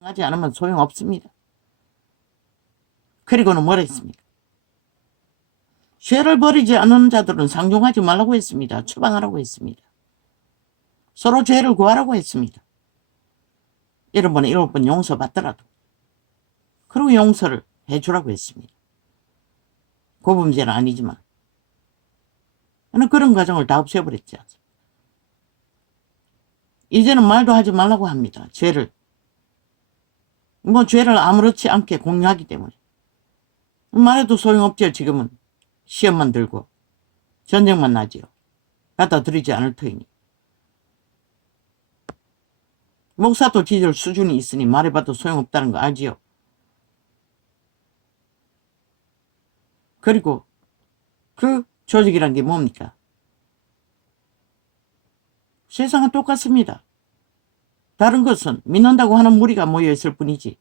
하지 않으면 소용없습니다. 그리고는 뭐라 했습니까? 죄를 버리지 않는 자들은 상종하지 말라고 했습니다. 추방하라고 했습니다. 서로 죄를 구하라고 했습니다. 7번에 7번 용서받더라도 그리고 용서를 해주라고 했습니다. 고범죄는 아니지만 저는 그런 과정을 다 없애버렸지 않습니까? 이제는 말도 하지 말라고 합니다. 죄를 아무렇지 않게 공유하기 때문에 말해도 소용없죠. 지금은 시험만 들고 전쟁만 나지요. 갖다 드리지 않을 터이니. 목사도 지질 수준이 있으니 말해봐도 소용없다는 거 알지요. 그리고 그 조직이란 게 뭡니까? 세상은 똑같습니다. 다른 것은 믿는다고 하는 무리가 모여있을 뿐이지.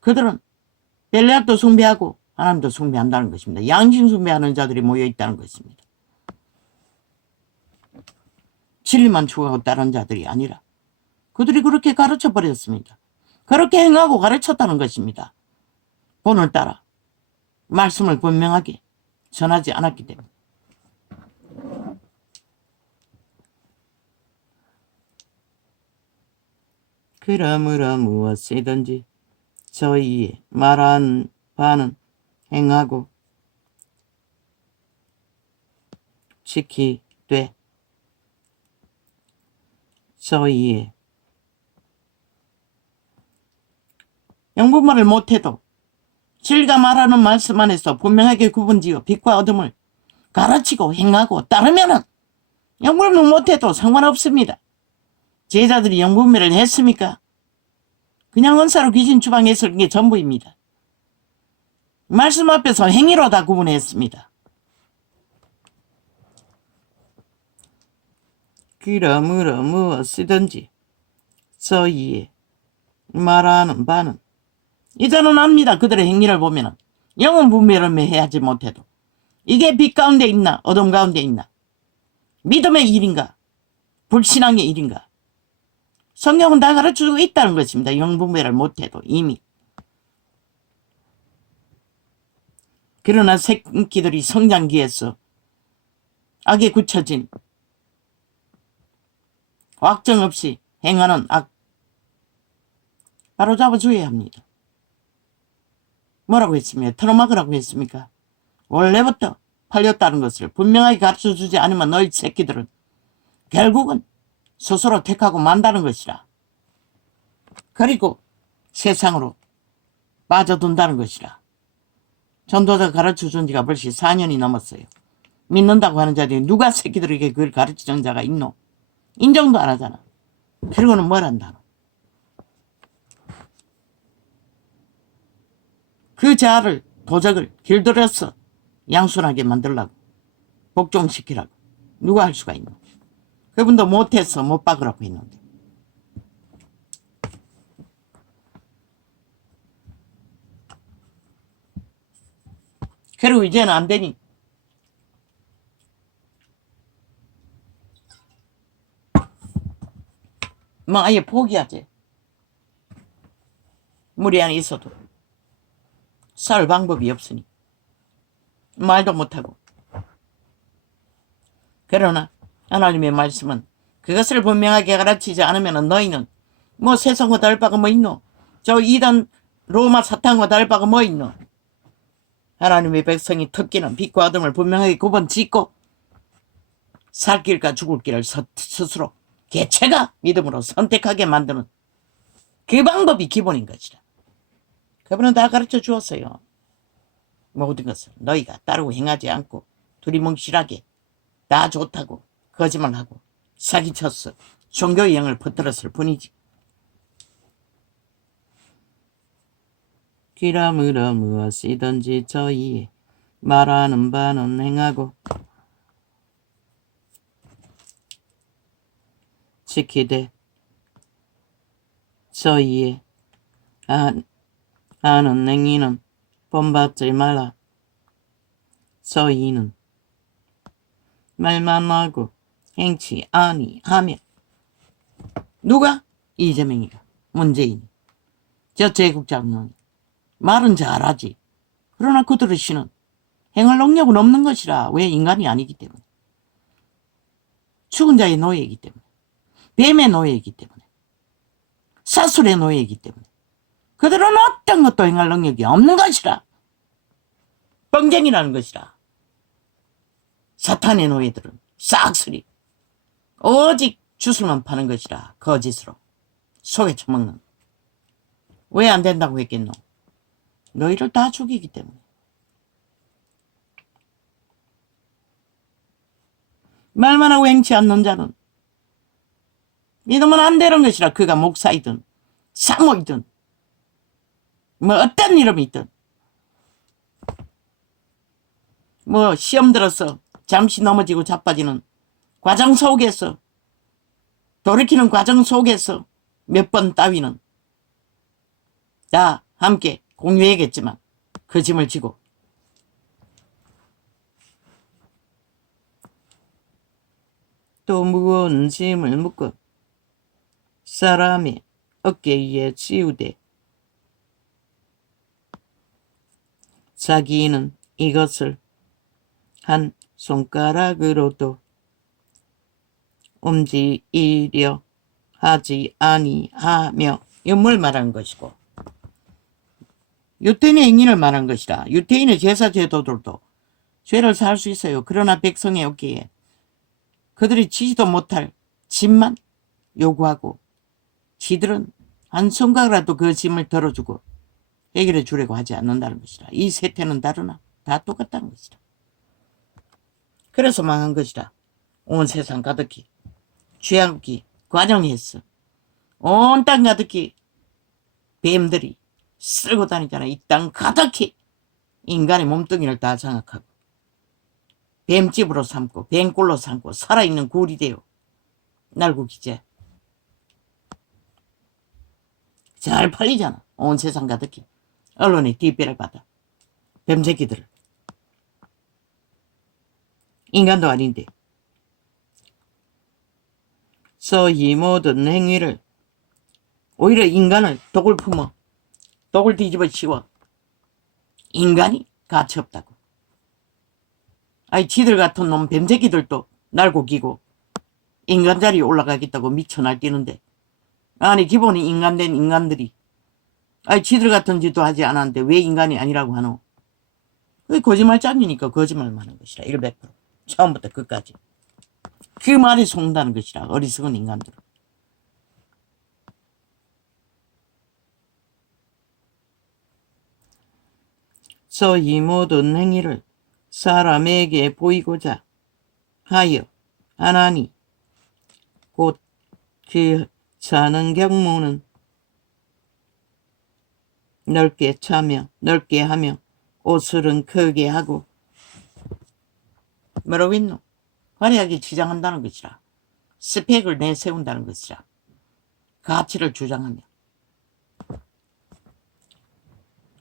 그들은 벨레앗도 숭배하고 하나님도 숭배한다는 것입니다. 양심 숭배하는 자들이 모여있다는 것입니다. 진리만 추구하고 따르는 자들이 아니라 그들이 그렇게 가르쳐버렸습니다. 그렇게 행하고 가르쳤다는 것입니다. 본을 따라 말씀을 분명하게 전하지 않았기 때문에. 그러므로 무엇이든지 저희의 말한 바는 행하고 지키되 저희의 영분말을 못해도 진리가 말하는 말씀 안에서 분명하게 구분지어 빛과 어둠을 가르치고 행하고 따르면은 영분별 못해도 상관없습니다. 제자들이 영분별을 했습니까? 그냥 은사로 귀신 추방했을 게 전부입니다. 말씀 앞에서 행위로 다 구분했습니다. 그러므로 무엇이든지 저희의 말하는 바는 이제는 압니다. 그들의 행위를 보면은 영은 분별을 해하지 못해도 이게 빛 가운데 있나 어둠 가운데 있나 믿음의 일인가 불신앙의 일인가 성경은 다 가르쳐주고 있다는 것입니다. 영분별을 못해도 이미. 그러나 새끼들이 성장기에서 악에 굳혀진 확정 없이 행하는 악 바로잡아 줘야 합니다. 뭐라고 했습니까? 틀어막으라고 했습니까? 원래부터 팔렸다는 것을 분명하게 가르쳐주지 않으면 너희 새끼들은 결국은 스스로 택하고 만다는 것이라. 그리고 세상으로 빠져든다는 것이라. 전도자가 가르쳐준 지가 벌써 4년이 넘었어요. 믿는다고 하는 자들이 누가 새끼들에게 그걸 가르치는 자가 있노? 인정도 안 하잖아. 그리고는 뭘 한다노? 그 자를 도적을 길들여서 양순하게 만들라고 복종시키라고 누가 할 수가 있노? 그분도 못해서 못 박으라고 했는데. 그리고 이제는 안 되니 뭐 아예 포기하지. 무리 안에 있어도 살 방법이 없으니 말도 못하고. 그러나 하나님의 말씀은 그것을 분명하게 가르치지 않으면 너희는 뭐 세상과 다를 바가 뭐 있노? 저 이단 로마 사탄과 다를 바가 뭐 있노? 하나님의 백성이 특기는 빛과 어둠을 분명하게 구분 짓고 살 길과 죽을 길을 스스로 개체가 믿음으로 선택하게 만드는 그 방법이 기본인 것이라. 그분은 다 가르쳐 주었어요. 모든 것을 너희가 따르고 행하지 않고 두리뭉실하게 다 좋다고 거짓말하고 사기쳤어. 종교의 영을 퍼뜨렸을 뿐이지. 그러므로 무엇이든지 저희 말하는 바는 행하고 지키되 저희의 하는 행위는 본받지 말라. 저희는 말만 하고 행치 아니하며. 누가? 이재명이가. 문재인, 저 제국장은 말은 잘하지. 그러나 그들의 신은 행할 능력은 없는 것이라. 왜? 인간이 아니기 때문에. 죽은 자의 노예이기 때문에. 뱀의 노예이기 때문에. 사술의 노예이기 때문에. 그들은 어떤 것도 행할 능력이 없는 것이라. 뻥쟁이라는 것이라. 사탄의 노예들은 싹쓸이 오직 주술만 파는 것이라. 거짓으로 속에 처먹는. 왜 안 된다고 했겠노? 너희를 다 죽이기 때문에. 말만 하고 행치 않는 자는 믿으면 안 되는 것이라. 그가 목사이든 사모이든 뭐 어떤 이름이든 뭐 시험 들어서 잠시 넘어지고 자빠지는 과정 속에서 돌이키는 과정 속에서 몇 번 따위는 다 함께 공유해야겠지만 그 짐을 지고 또 무거운 짐을 묶어 사람의 어깨 위에 지우되 자기는 이것을 한 손가락으로도 움직이려 하지 아니하며. 이걸 말한 것이고 유태인의 행위를 말한 것이라. 유태인의 제사 제도들도 죄를 살 수 있어요. 그러나 백성의 어깨에 그들이 지지도 못할 짐만 요구하고 지들은 한 손가락이라도 그 짐을 덜어주고 해결해 주려고 하지 않는다는 것이라. 이 세태는 다르나 다 똑같다는 것이라. 그래서 망한 것이라. 온 세상 가득히 죄악이 과정했어. 온 땅 가득히 뱀들이 쓸고 다니잖아. 이 땅 가득히 인간의 몸뚱이를 다 장악하고 뱀집으로 삼고 뱀골로 삼고 살아있는 굴이 되어 날고 기재 잘 팔리잖아. 온 세상 가득히 언론의 뒷배를 받아 뱀새끼들을. 인간도 아닌데 이 모든 행위를 오히려 인간을 독을 품어 독을 뒤집어 씌워 인간이 가치 없다고. 아니 지들 같은 놈 뱀새끼들도 날고 기고 인간 자리에 올라가겠다고 미쳐 날뛰는데 아니 기본이 인간된 인간들이 아니 지들 같은 짓도 하지 않았는데 왜 인간이 아니라고 하노? 그게 거짓말장이니까 거짓말만 하는 것이라. 100% 처음부터 끝까지 그 말이 속는다는 것이라. 어리석은 인간들은. 이 모든 행위를 사람에게 보이고자 하여 하나니 곧 그 사는 경무는 넓게 차며 넓게 하며 옷을은 크게 하고 뭐라고 했노? 화려하게 주장한다는 것이라. 스펙을 내세운다는 것이라. 가치를 주장하며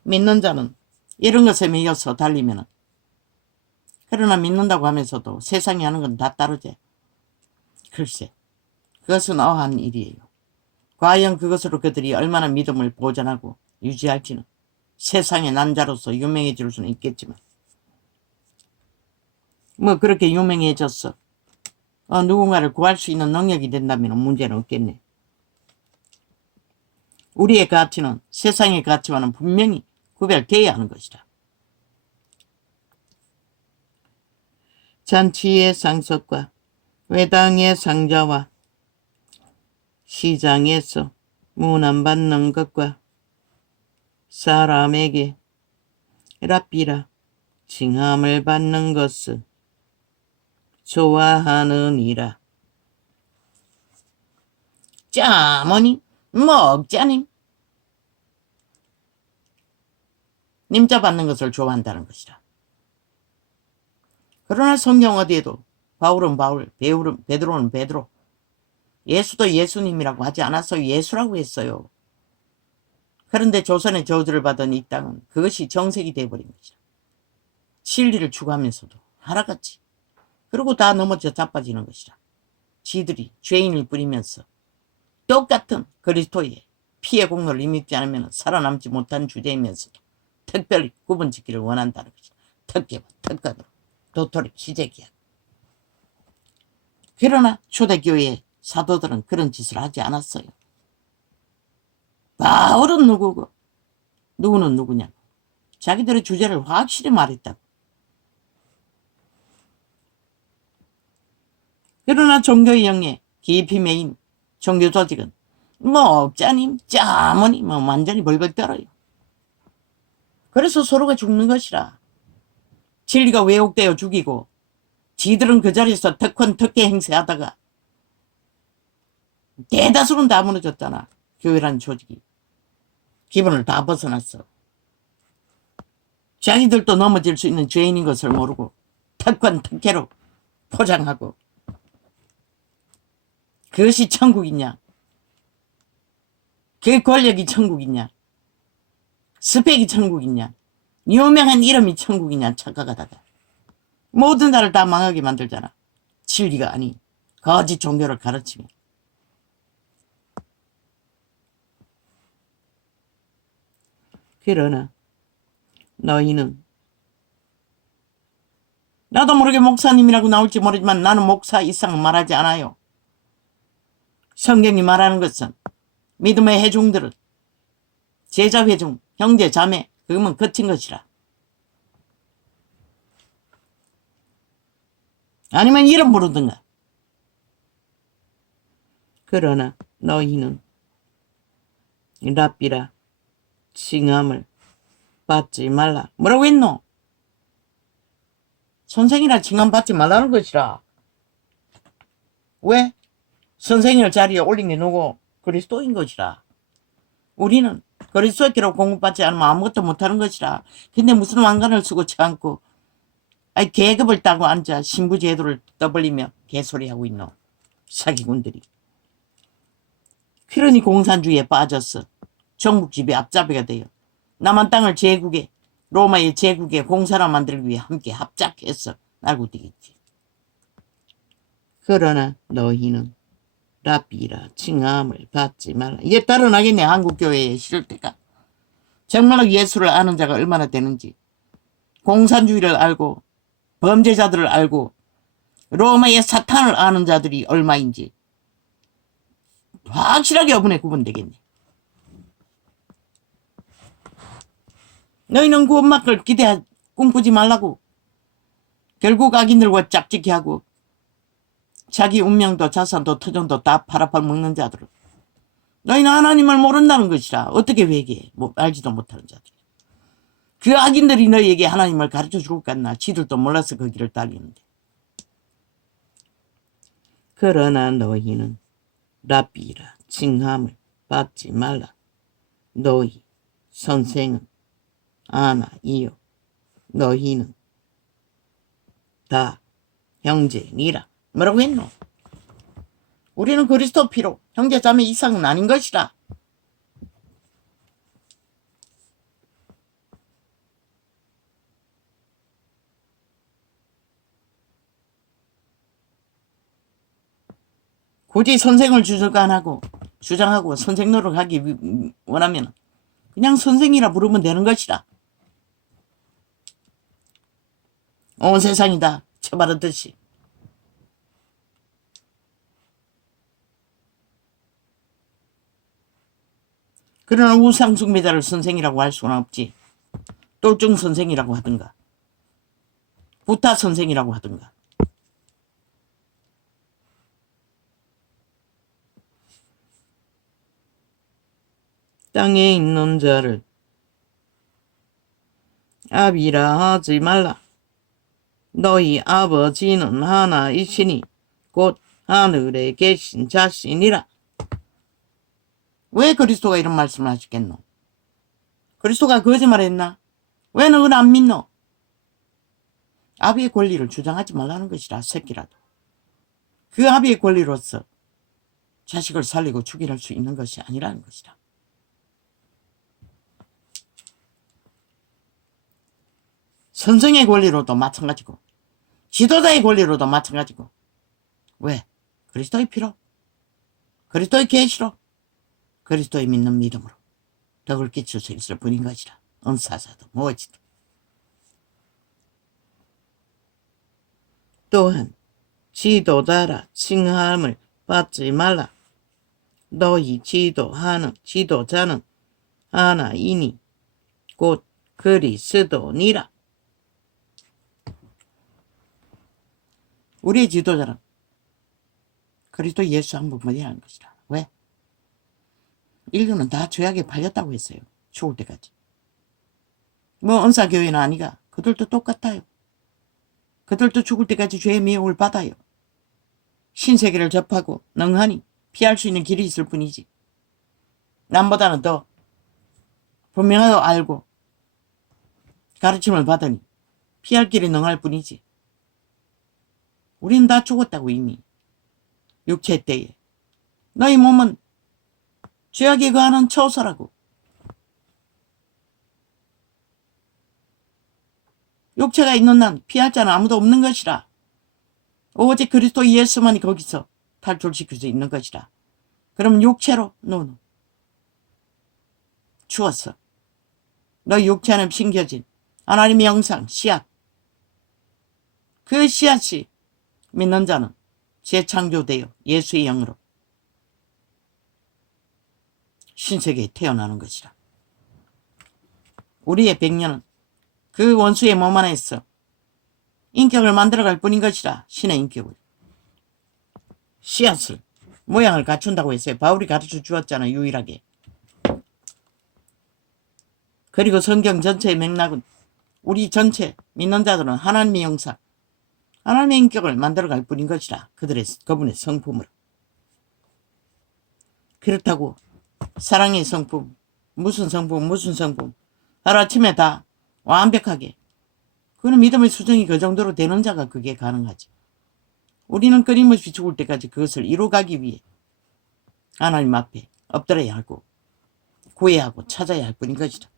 믿는 자는 이런 것에 매여서 달리면은 그러나 믿는다고 하면서도 세상이 하는 건 다 따르지. 글쎄 그것은 어한 일이에요. 과연 그것으로 그들이 얼마나 믿음을 보존하고 유지할지는 세상의 난자로서 유명해질 수는 있겠지만 뭐 그렇게 유명해졌어. 누군가를 구할 수 있는 능력이 된다면 문제는 없겠네. 우리의 가치는 세상의 가치와는 분명히 구별되어야 하는 것이다. 잔치의 상석과 회당의 상자와 시장에서 문안받는 것과 사람에게 랍비라 칭함을 받는 것을 좋아하느니라. 짜머니 먹자님 님자 받는 것을 좋아한다는 것이라. 그러나 성경 어디에도 바울은 바울, 베드로는 베드로, 예수도 예수님이라고 하지 않았어요. 예수라고 했어요. 그런데 조선의 저주를 받은 이 땅은 그것이 정색이 되어버린 것이라. 진리를 추구하면서도 하나같이 그리고 다 넘어져 자빠지는 것이라. 지들이 죄인을 뿌리면서 똑같은 그리스도의 피해 공로를 임입지 않으면 살아남지 못한 주제이면서도 특별히 구분짓기를 원한다는 것이다. 특계와 특권으로 도토리 시제기야. 그러나 초대교회의 사도들은 그런 짓을 하지 않았어요. 바울은 누구고 누구는 누구냐. 자기들의 주제를 확실히 말했다고. 그러나 종교의 영에 깊이 매인 종교 조직은 업자님 짜머니 완전히 벌벌 떨어요. 그래서 서로가 죽는 것이라. 진리가 왜곡되어 죽이고 지들은 그 자리에서 특권 특혜 행세하다가 대다수는 다 무너졌잖아. 교회라는 조직이. 기본을 다 벗어났어. 자기들도 넘어질 수 있는 죄인인 것을 모르고 특권 특혜로 포장하고 그것이 천국이냐? 그 권력이 천국이냐? 스펙이 천국이냐? 유명한 이름이 천국이냐? 착각하다가 모든 나를 다 망하게 만들잖아. 진리가 아닌 거짓 종교를 가르치면. 그러나 너희는 나도 모르게 목사님이라고 나올지 모르지만 나는 목사 이상 말하지 않아요. 성경이 말하는 것은 믿음의 회중들은 제자 회중, 형제, 자매 그거면 거친 것이라. 아니면 이름 부르든가. 그러나 너희는 랍비라 칭함을 받지 말라. 뭐라고 했노? 선생이라 칭함 받지 말라는 것이라. 왜? 선생님을 자리에 올린 게 누구? 그리스도인 것이라. 우리는 그리스도께로 공급받지 않으면 아무것도 못하는 것이라. 근데 무슨 왕관을 쓰고 쳐안고 계급을 따고 앉아 신부제도를 떠벌리며 개소리하고 있노. 사기꾼들이. 그러니 공산주의에 빠졌어. 정복집의 앞잡이가 되어 남한 땅을 제국에 로마의 제국에 공사라 만들기 위해 함께 합작해서 날고 뛰겠지. 그러나 너희는 랍비라 칭함을 받지 말라. 이게 따라나겠네. 한국교회에 실을 때가. 정말로 예수를 아는 자가 얼마나 되는지, 공산주의를 알고 범죄자들을 알고 로마의 사탄을 아는 자들이 얼마인지 확실하게 어분에 구분되겠네. 너희는 구원막을 꿈꾸지 말라고. 결국 악인들과 짝짓기 하고 자기 운명도 자산도 터전도 다 팔아먹는 자들은 너희는 하나님을 모른다는 것이라. 어떻게 회개해? 알지도 못하는 자들. 그 악인들이 너희에게 하나님을 가르쳐 줄 것 같나? 지들도 몰라서 그 길을 달리는데. 그러나 너희는 랍비라 칭함을 받지 말라. 너희 선생은 아나 이요 너희는 다 형제니라. 뭐라고 했노? 우리는 그리스도 피로 형제 자매 이상은 아닌 것이라. 굳이 선생을 주장하고 선생 노릇하기 원하면 그냥 선생이라 부르면 되는 것이라. 온 세상이 다 쳐바르듯이. 그러나 우상숭배자를 선생이라고 할 수는 없지. 똘중 선생이라고 하든가 부타 선생이라고 하든가. 땅에 있는 자를 아비라 하지 말라. 너희 아버지는 하나이시니 곧 하늘에 계신 자신이라. 왜 그리스도가 이런 말씀을 하셨겠노? 그리스도가 거짓말했나? 왜 너는 안 믿노? 아비의 권리를 주장하지 말라는 것이라. 새끼라도 그 아비의 권리로서 자식을 살리고 죽일 수 있는 것이 아니라는 것이라. 선생의 권리로도 마찬가지고 지도자의 권리로도 마찬가지고. 왜? 그리스도의 피로, 그리스도의 계시로, 그리스도에 믿는 믿음으로 덕을 끼칠 수 있을 뿐인 것이라. 은사자도 무엇이든. 또한 지도자라 칭함을 받지 말라. 너희 지도자는 하나이니 곧 그리스도니라. 우리의 지도자는 그리스도 예수 한 분만이라는 것이라. 왜? 인류는 다 죄악에 팔렸다고 했어요. 죽을 때까지. 뭐 은사교회는 아니가. 그들도 똑같아요. 그들도 죽을 때까지 죄의 미혹을 받아요. 신세계를 접하고 능하니 피할 수 있는 길이 있을 뿐이지. 남보다는 더 분명하게 알고 가르침을 받으니 피할 길이 능할 뿐이지. 우리는 다 죽었다고 이미. 육체 때에. 너희 몸은 죄악에 거하는 처소라고. 육체가 있는 난 피할 자는 아무도 없는 것이라. 오직 그리스도 예수만이 거기서 탈출시킬 수 있는 것이라. 그럼 육체로 너는 죽었어. 너희 육체 안에 심겨진 하나님의 형상, 씨앗. 그 씨앗이 믿는 자는 재창조되어 예수의 영으로 신세계에 태어나는 것이라. 우리의 백년은 그 원수의 몸 안에서 인격을 만들어갈 뿐인 것이라. 신의 인격을. 씨앗을 모양을 갖춘다고 했어요. 바울이 가르쳐 주었잖아. 유일하게. 그리고 성경 전체의 맥락은 우리 전체 믿는 자들은 하나님의 형상, 하나님의 인격을 만들어갈 뿐인 것이라. 그분의 성품으로. 그렇다고 사랑의 성품, 무슨 성품 하루아침에 다 완벽하게. 그는 믿음의 수정이 그 정도로 되는 자가 그게 가능하지. 우리는 끊임없이 죽을 때까지 그것을 이루어가기 위해 하나님 앞에 엎드려야 하고 구해야 하고 찾아야 할 뿐인 것이다.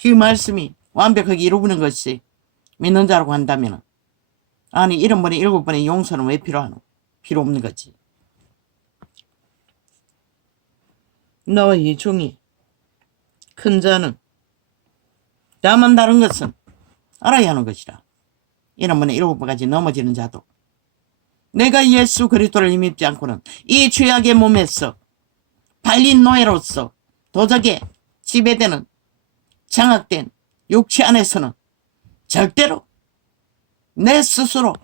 그 말씀이 완벽하게 이루어지는 것이 믿는 자라고 한다면 아니 7번에 7번의 용서는 왜 필요하노? 필요 없는 거지. 너희 중에 큰 자는 다만 다른 것은 알아야 하는 것이라. 7번에 7번까지 넘어지는 자도 내가 예수 그리스도를 힘입지 않고는 이 죄악의 몸에서 발린 노예로서 도적에 지배되는 장악된 육체 안에서는 절대로 내 스스로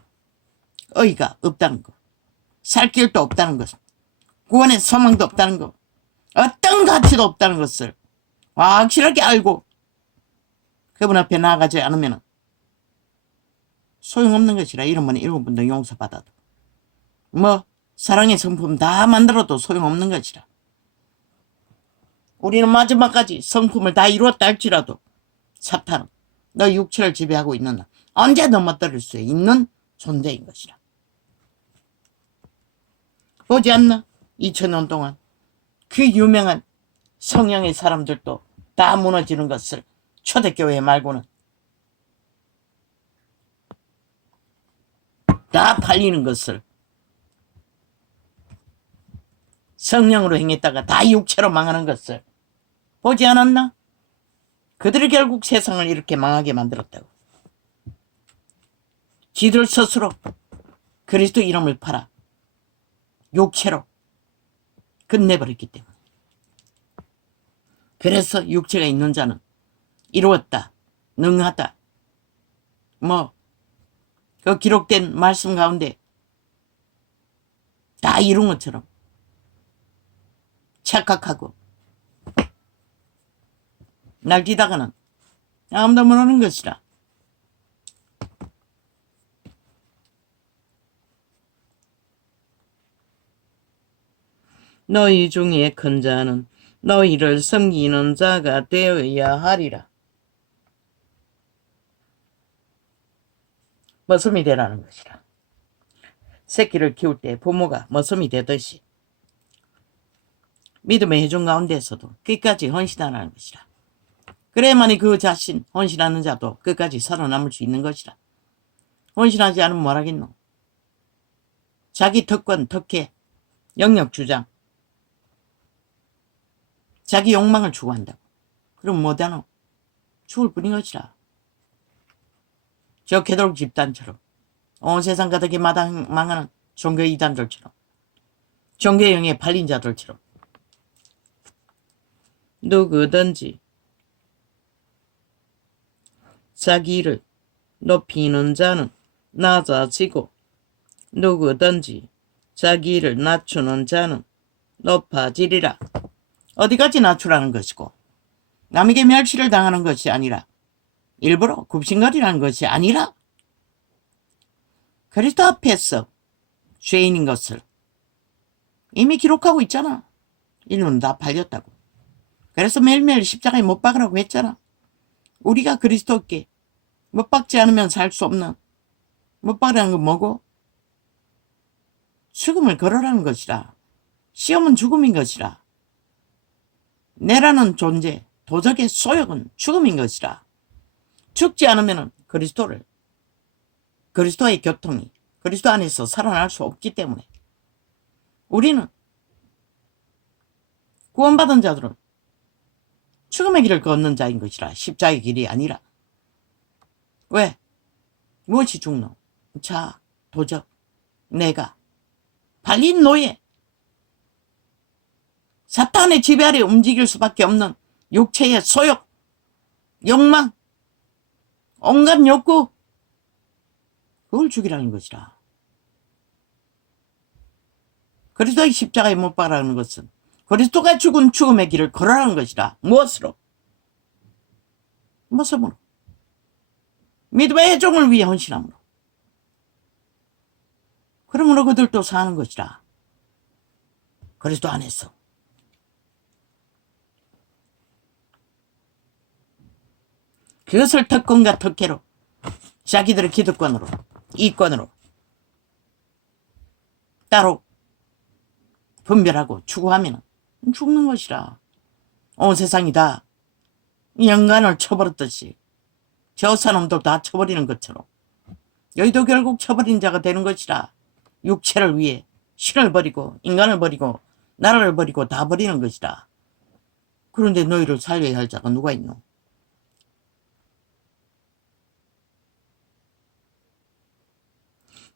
의의가 없다는 것, 살 길도 없다는 것, 구원의 소망도 없다는 것, 어떤 가치도 없다는 것을 확실하게 알고 그분 앞에 나아가지 않으면 소용없는 것이라. 7번에 7번도 용서받아도 뭐 사랑의 성품 다 만들어도 소용없는 것이라. 우리는 마지막까지 성품을 다 이루었다 할지라도 사탄은 너 육체를 지배하고 있는 나 언제 넘어뜨릴 수 있는 존재인 것이라. 보지 않나? 2000년 동안 그 유명한 성령의 사람들도 다 무너지는 것을 초대교회 말고는 다 팔리는 것을 성령으로 행했다가 다 육체로 망하는 것을 보지 않았나? 그들이 결국 세상을 이렇게 망하게 만들었다고. 지들 스스로 그리스도 이름을 팔아 육체로 끝내버렸기 때문에. 그래서 육체가 있는 자는 이루었다, 능하다, 그 기록된 말씀 가운데 다 이룬 것처럼 착각하고 날뛰다가는 아무도 모르는 것이라. 너희 중에 큰 자는 너희를 섬기는 자가 되어야 하리라. 머슴이 되라는 것이라. 새끼를 키울 때 부모가 머슴이 되듯이 믿음의 회중 가운데서도 끝까지 헌신하라는 것이라. 그래야만이 그 자신 헌신하는 자도 끝까지 살아남을 수 있는 것이라. 헌신하지 않으면 뭐라겠노? 자기 특권, 특혜, 영역 주장, 자기 욕망을 추구한다고. 그럼 뭐하노? 죽을 뿐인 것이라. 저 개돌 집단처럼 온 세상 가득히 망하는 종교 이단들처럼, 종교형에 팔린 자들처럼. 누구든지 자기를 높이는 자는 낮아지고 누구든지 자기를 낮추는 자는 높아지리라. 어디까지 낮추라는 것이고, 남에게 멸시를 당하는 것이 아니라, 일부러 굽신거리라는 것이 아니라, 그리스도 앞에서 죄인인 것을 이미 기록하고 있잖아. 인류는 다 팔렸다고. 그래서 매일매일 십자가에 못 박으라고 했잖아. 우리가 그리스도께 못 박지 않으면 살 수 없는, 못 박으라는 건 뭐고? 죽음을 걸어라는 것이라. 시험은 죽음인 것이라. 내라는 존재, 도적의 소욕은 죽음인 것이라. 죽지 않으면 그리스도의 교통이 그리스도 안에서 살아날 수 없기 때문에 우리는, 구원받은 자들은 죽음의 길을 걷는 자인 것이라. 십자가의 길이 아니라. 왜? 무엇이 죽노? 자, 도적, 내가, 팔린 노예, 사탄의 지배 아래 움직일 수밖에 없는 육체의 소욕, 욕망, 온갖 욕구, 그걸 죽이라는 것이라. 그리스도의 십자가에 못 박으라는 것은 그리스도가 죽은 죽음의 길을 걸어라는 것이라. 무엇으로? 무엇으로? 믿음의 종을 위해 헌신함으로. 그러므로 그들도 사는 것이라. 그리스도 안에서. 그것을 특권과 특혜로, 자기들의 기득권으로, 이권으로 따로 분별하고 추구하면 죽는 것이라. 온 세상이 다 영간을 쳐버렸듯이 저 사람도 다 쳐버리는 것처럼 여의도 결국 쳐버린 자가 되는 것이라. 육체를 위해 신을 버리고 인간을 버리고 나라를 버리고 다 버리는 것이라. 그런데 너희를 살려야 할 자가 누가 있노?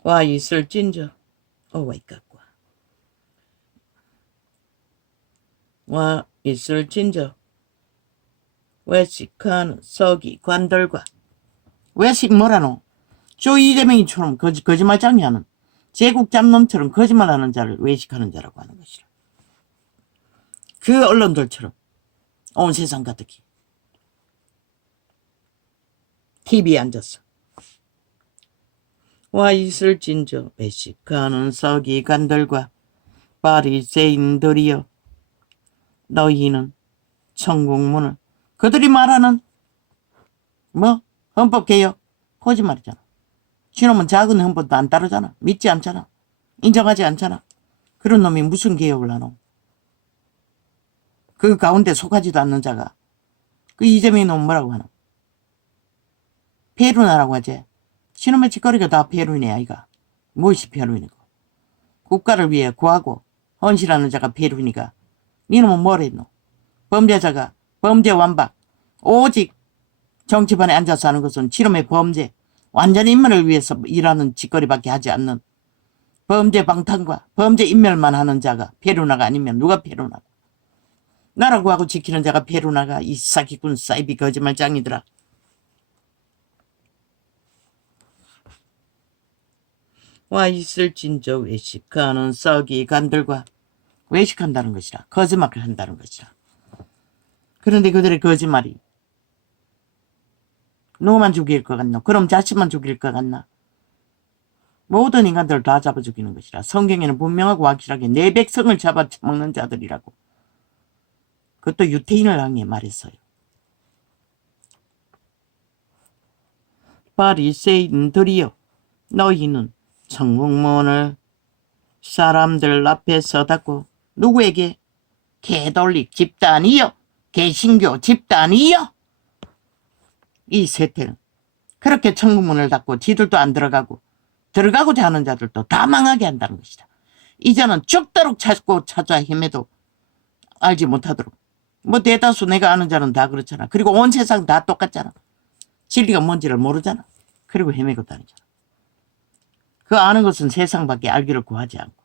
와 있을진저 어와이까과 와 있을진저 외식하는 서기 관들과. 외식 뭐라노? 조 이재명이처럼 거짓말장이 하는, 제국 잡놈처럼 거짓말하는 자를 외식하는 자라고 하는 것이라. 그 언론들처럼 온 세상 가득히 TV에 앉았어. 와 있을진저 외식하는 서기관들과 바리새인들이여, 너희는 천국문을, 그들이 말하는 뭐 헌법개혁 거짓말이잖아. 지놈은 작은 헌법도 안 따르잖아. 믿지 않잖아. 인정하지 않잖아. 그런 놈이 무슨 개혁을 하노? 그 가운데 속하지도 않는 자가, 그 이재명이 놈 뭐라고 하노? 페루나라고 하지. 지놈의 짓거리가 다 페루이네 아이가. 무엇이 페루이니고? 국가를 위해 구하고 헌신하는 자가 페루이니까 니놈은 뭘 했노? 범죄자가 범죄 완박, 오직 정치판에 앉아서 하는 것은 지놈의 범죄, 완전히 인멸을 위해서 일하는 짓거리밖에 하지 않는 범죄 방탄과 범죄 인멸만 하는 자가 페루나가 아니면 누가 페루나가? 나라 구하고 지키는 자가 페루나가. 이 사기꾼 사이비 거짓말장이더라. 와 있을진저 외식하는 서기관들과, 외식한다는 것이라. 거짓말을 한다는 것이라. 그런데 그들의 거짓말이 너만 죽일 것 같나? 그럼 자신만 죽일 것 같나? 모든 인간들을 다 잡아 죽이는 것이라. 성경에는 분명하고 확실하게 내 백성을 잡아 먹는 자들이라고. 그것도 유태인을 향해 말했어요. 바리새인들이여, 너희는 천국문을 사람들 앞에서 닫고, 누구에게? 개돌릭 집단이여, 개신교 집단이여. 이 세태는 그렇게 천국문을 닫고 지들도 안 들어가고 들어가고자 하는 자들도 다 망하게 한다는 것이다. 이제는 죽도록 찾고 찾아 헤매도 알지 못하도록. 뭐 대다수 내가 아는 자는 다 그렇잖아. 그리고 온 세상 다 똑같잖아. 진리가 뭔지를 모르잖아. 그리고 헤매고 다니잖아. 그 아는 것은 세상밖에 알기를 구하지 않고.